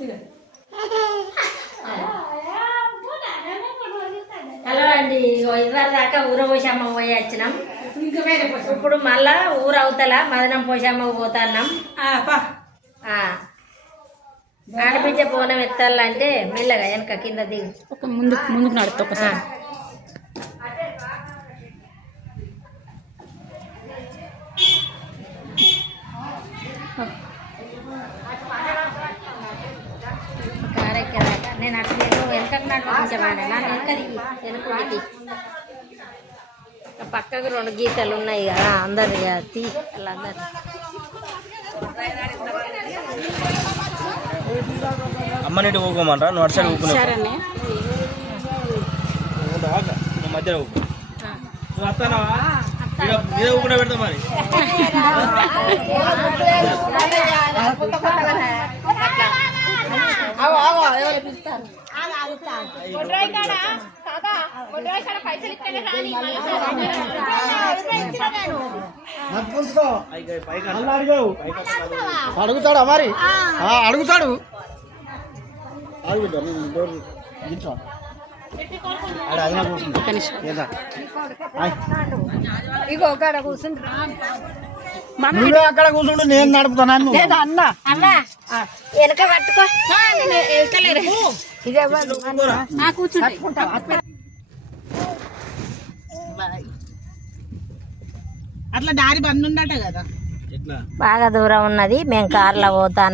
Hello అండి, ఇదివరకు దాకా ఊర పోషమ్మ పోయి వచ్చినాం. ఇప్పుడు మళ్ళా ఊరు అవతల మదనం పోషమ్మ పోతాన్నాం. ఆడబిడ్డ పోనం ఎత్తాలంటే మెల్లగా వెనక కింద దిగు, ముందుకు నడుతా ఒకసారి. కారెక్కేదాకా నేను అట్లా వెనకకు నడిపించమని నా వెనకది పక్కకు 2 గీతలు ఉన్నాయి కదా, అందరు తీ వాళ్ళందరు అమ్మ నీటి ఊకోమంటారా? నువ్వు అటు ఊకునే మధ్యలో ఊకు. నువ్వు వస్తానవా? మీద ఊకుండా పెడతా మరి. అడుగుతాడా మరి? అడుగుతాడు. నువ్వే అక్కడ కూర్చుంటు, నేను నడుపుతాను. అన్న వెనక పట్టుకో. అట్లా దారి బంద్ ఉండట కదా, బాగా దూరం ఉన్నది. మేము కార్లో పోతాను.